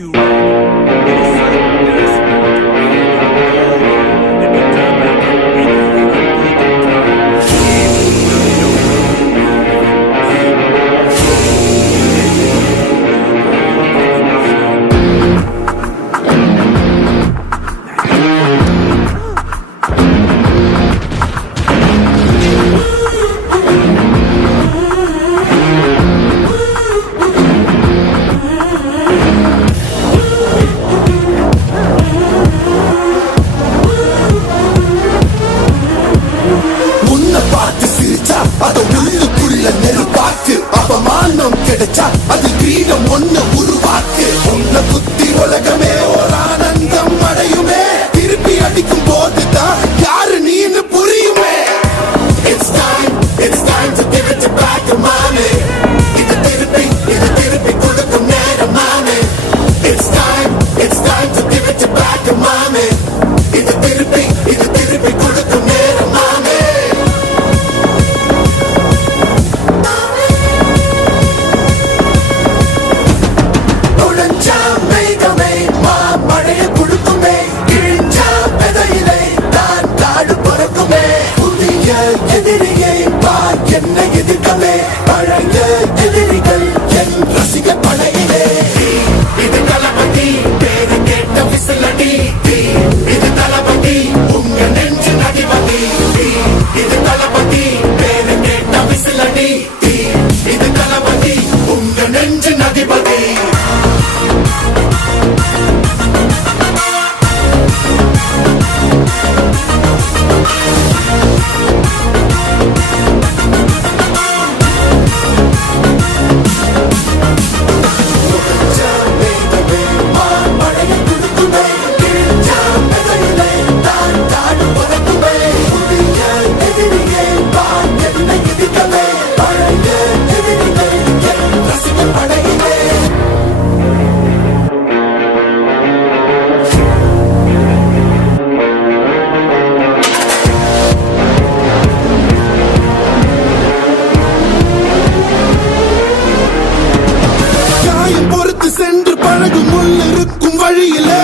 you right. It is so irresponsible to be in your world and to turn back on anything unpleasant time. கிடைச்சா அது கிரீடம் ஒண்ணு உருவாக்கு உன்னை புத்தி உலகமே ஒரு ஆனந்தம் அடையுமே திருப்பி அடிக்கும் போதுதான் யாரு நீன்னு புரியுமே. It's time to give it back to mommy. இது திருப்பி கொடுக்கும் நேரம் மாமே. It's time to give it back to mommy. இது திருப்பி கொடுக்கும் நேரம் மாமே. எதிரியை பார் என்னை எதிர்க்கவே பழைய எதிரிகள் என் ரசிக படையிலே. இது தளபதி பேரு கேட்ட விசிலடி, இது தளபதி உங்க நெஞ்சு நடிபதி. இது தளபதி பேரு கேட்ட விசிலடி, இது தளபதி உங்க நெஞ்சு நடிபதி. சென்று பழகும் முள் இருக்கும் வழியிலே